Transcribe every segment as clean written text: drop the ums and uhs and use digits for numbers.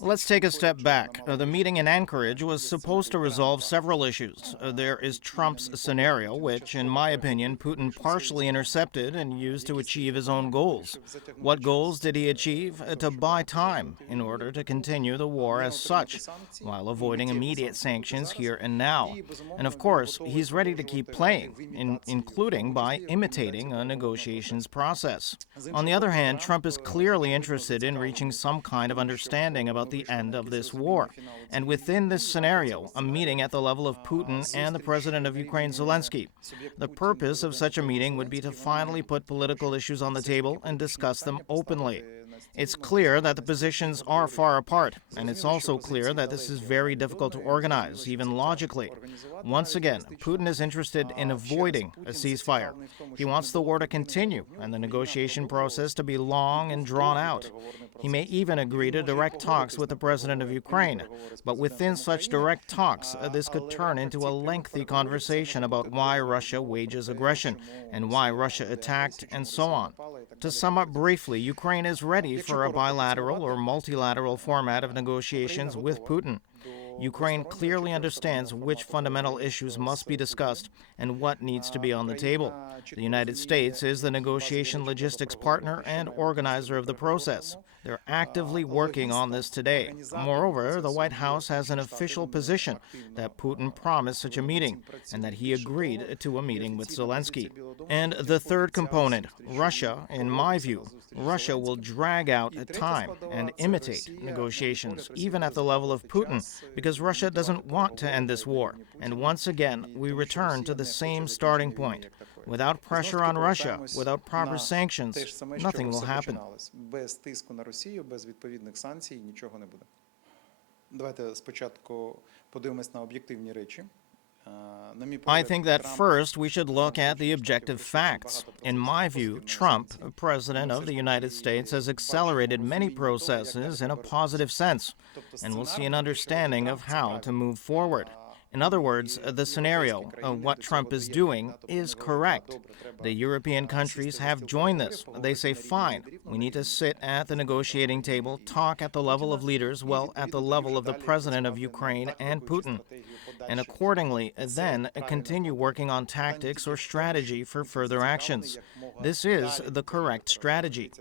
Let's take a step back. The meeting in Anchorage was supposed to resolve several issues. There is Trump's scenario, which, in my opinion, Putin partially intercepted and used to achieve his own goals. What goals did he achieve? To buy time in order to continue the war as such, while avoiding immediate sanctions here and now. And of course, he's ready to keep playing, including by imitating a negotiations process. On the other hand, Trump is clearly interested in reaching some kind of understanding about the end of this war. And within this scenario, a meeting at the level of Putin and the president of Ukraine, Zelenskyy. The purpose of such a meeting would be to finally put political issues on the table and discuss them openly. It's clear that the positions are far apart, and it's also clear that this is very difficult to organize, even logically. Once again, Putin is interested in avoiding a ceasefire. He wants the war to continue and the negotiation process to be long and drawn out. He may even agree to direct talks with the president of Ukraine, but within such direct talks, this could turn into a lengthy conversation about why Russia wages aggression and why Russia attacked and so on. To sum up briefly, Ukraine is ready for a bilateral or multilateral format of negotiations with Putin. Ukraine clearly understands which fundamental issues must be discussed and what needs to be on the table. The United States is the negotiation logistics partner and organizer of the process. They're actively working on this today. Moreover, the White House has an official position that Putin promised such a meeting and that he agreed to a meeting with Zelenskyy. And the third component, Russia, in my view, Russia will drag out time and imitate negotiations, even at the level of Putin, because Russia doesn't want to end this war. And once again, we return to the same starting point. Without pressure on Russia, without proper sanctions, nothing will happen. I think that first we should look at the objective facts. In my view, Trump, President of the United States, has accelerated many processes in a positive sense, and we'll see an understanding of how to move forward. In other words, the scenario of what Trump is doing is correct. The European countries have joined this. They say, fine, we need to sit at the negotiating table, talk at the level of leaders, well, at the level of the president of Ukraine and Putin, and accordingly then continue working on tactics or strategy for further actions. This is the correct strategy.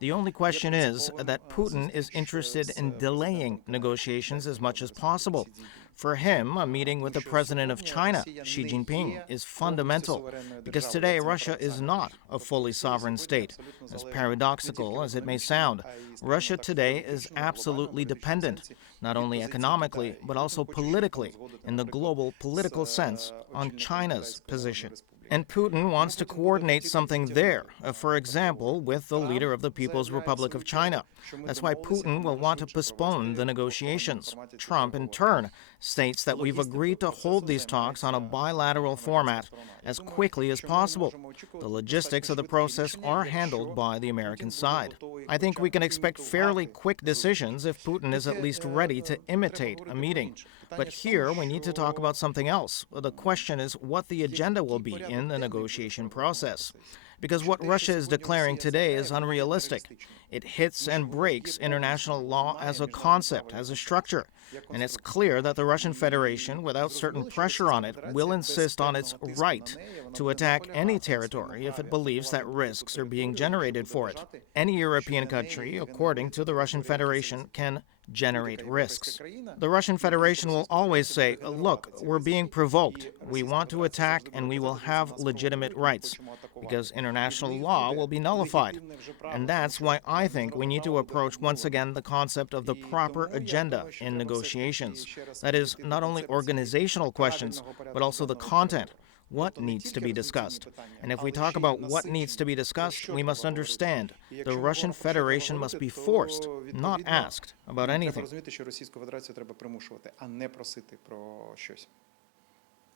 The only question is that Putin is interested in delaying negotiations as much as possible. For him, a meeting with the president of China, Xi Jinping, is fundamental, because today Russia is not a fully sovereign state. As paradoxical as it may sound, Russia today is absolutely dependent, not only economically, but also politically, in the global political sense, on China's position. And Putin wants to coordinate something there, for example, with the leader of the People's Republic of China. That's why Putin will want to postpone the negotiations. Trump, in turn, states that we've agreed to hold these talks on a bilateral format as quickly as possible. The logistics of the process are handled by the American side. I think we can expect fairly quick decisions if Putin is at least ready to imitate a meeting. But here we need to talk about something else. The question is what the agenda will be in the negotiation process. Because what Russia is declaring today is unrealistic. It hits and breaks international law as a concept, as a structure. And it's clear that the Russian Federation, without certain pressure on it, will insist on its right to attack any territory if it believes that risks are being generated for it. Any European country, according to the Russian Federation, can generate risks. The Russian Federation will always say, look, we're being provoked. We want to attack and we will have legitimate rights, because international law will be nullified. And that's why I think we need to approach once again the concept of the proper agenda in negotiations. That is, not only organizational questions, but also the content. What needs to be discussed? And if we talk about what needs to be discussed, we must understand the Russian Federation must be forced, not asked, about anything.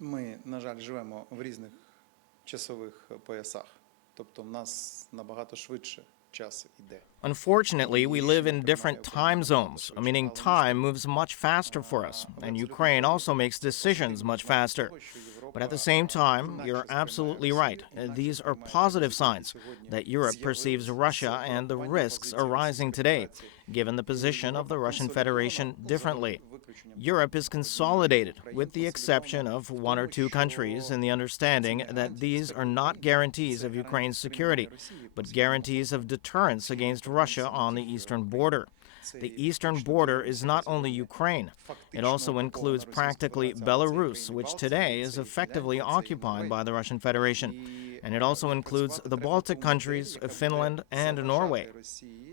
Ми, на жаль, живемо в різних часових поясах. Тобто в нас набагато швидше час іде. Unfortunately, we live in different time zones, meaning time moves much faster for us, and Ukraine also makes decisions much faster. But at the same time, you're absolutely right. These are positive signs that Europe perceives Russia and the risks arising today, given the position of the Russian Federation differently. Europe is consolidated, with the exception of one or two countries, in the understanding that these are not guarantees of Ukraine's security, but guarantees of deterrence against Russia on the eastern border. The eastern border is not only Ukraine. It also includes practically Belarus, which today is effectively occupied by the Russian Federation. And it also includes the Baltic countries, Finland, and Norway.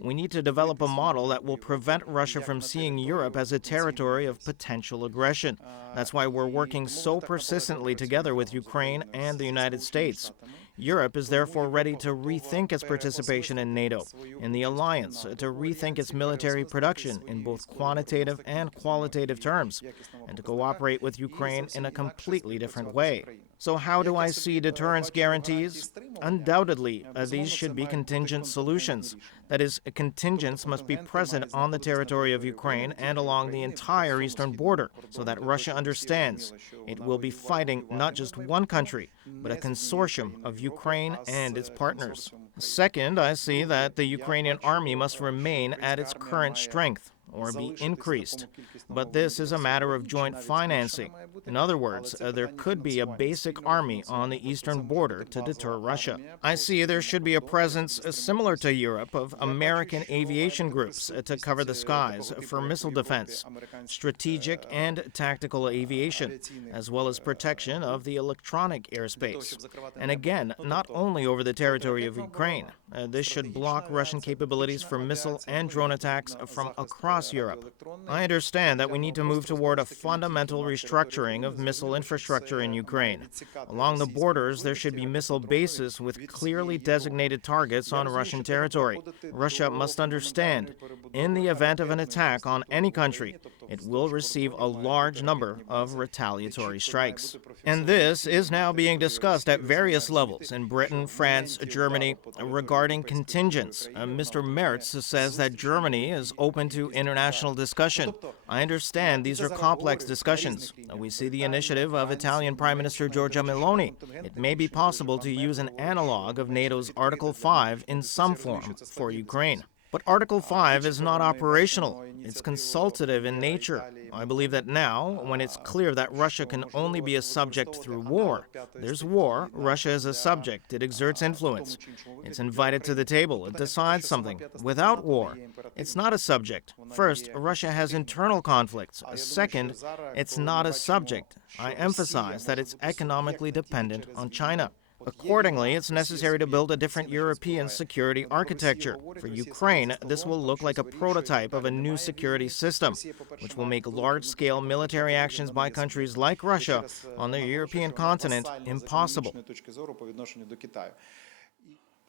We need to develop a model that will prevent Russia from seeing Europe as a territory of potential aggression. That's why we're working so persistently together with Ukraine and the United States. Europe is therefore ready to rethink its participation in NATO, in the alliance, to rethink its military production in both quantitative and qualitative terms, and to cooperate with Ukraine in a completely different way. So how do I see deterrence guarantees? Undoubtedly, these should be contingent solutions. That is, contingents must be present on the territory of Ukraine and along the entire eastern border, so that Russia understands it will be fighting not just one country, but a consortium of Ukraine and its partners. Second, I see that the Ukrainian army must remain at its current strength, or be increased. But this is a matter of joint financing. In other words, there could be a basic army on the eastern border to deter Russia. I see there should be a presence similar to Europe of American aviation groups to cover the skies for missile defense, strategic and tactical aviation, as well as protection of the electronic airspace. And again, not only over the territory of Ukraine. This should block Russian capabilities for missile and drone attacks from across Europe. I understand that we need to move toward a fundamental restructuring of missile infrastructure in Ukraine. Along the borders, there should be missile bases with clearly designated targets on Russian territory. Russia must understand, in the event of an attack on any country, it will receive a large number of retaliatory strikes. And this is now being discussed at various levels in Britain, France, Germany, regarding contingents. Mr. Merz says that Germany is open to international discussion. I understand these are complex discussions. We see the initiative of Italian Prime Minister Giorgia Meloni. It may be possible to use an analog of NATO's Article 5 in some form for Ukraine. But Article 5 is not operational. It's consultative in nature. I believe that now, when it's clear that Russia can only be a subject through war, there's war, Russia is a subject, it exerts influence. It's invited to the table, it decides something. Without war, it's not a subject. First, Russia has internal conflicts. Second, it's not a subject. I emphasize that it's economically dependent on China. Accordingly, it's necessary to build a different European security architecture. For Ukraine, this will look like a prototype of a new security system, which will make large-scale military actions by countries like Russia on the European continent impossible.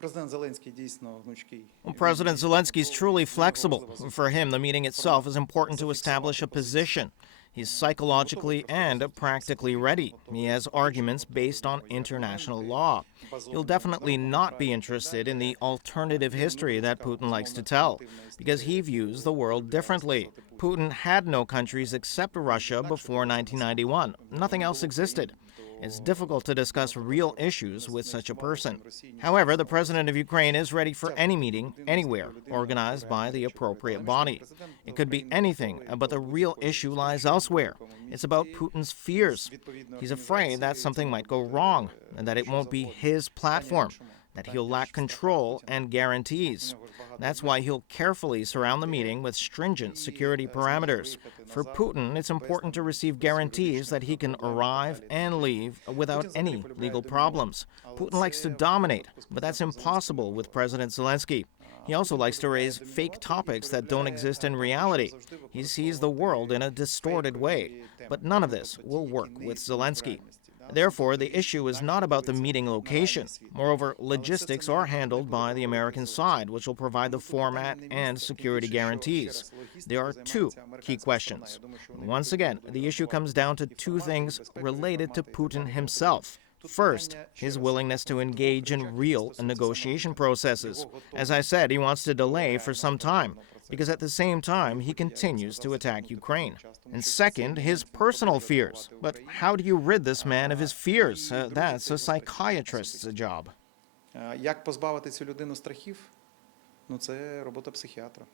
President Zelenskyy is truly flexible. For him, the meeting itself is important to establish a position. He's psychologically and practically ready. He has arguments based on international law. He'll definitely not be interested in the alternative history that Putin likes to tell, because he views the world differently. Putin had no countries except Russia before 1991. Nothing else existed. It's difficult to discuss real issues with such a person. However, the president of Ukraine is ready for any meeting, anywhere, organized by the appropriate body. It could be anything, but the real issue lies elsewhere. It's about Putin's fears. He's afraid that something might go wrong, and that it won't be his platform, that he'll lack control and guarantees. That's why he'll carefully surround the meeting with stringent security parameters. For Putin, it's important to receive guarantees that he can arrive and leave without any legal problems. Putin likes to dominate, but that's impossible with President Zelenskyy. He also likes to raise fake topics that don't exist in reality. He sees the world in a distorted way, but none of this will work with Zelenskyy. Therefore, the issue is not about the meeting location. Moreover, logistics are handled by the American side, which will provide the format and security guarantees. There are two key questions. Once again, the issue comes down to two things related to Putin himself. First, his willingness to engage in real negotiation processes. As I said, he wants to delay for some time, because at the same time, he continues to attack Ukraine. And second, his personal fears. But how do you rid this man of his fears? That's a psychiatrist's job. Як позбавити цю людину страхів? Ну, це робота психіатра.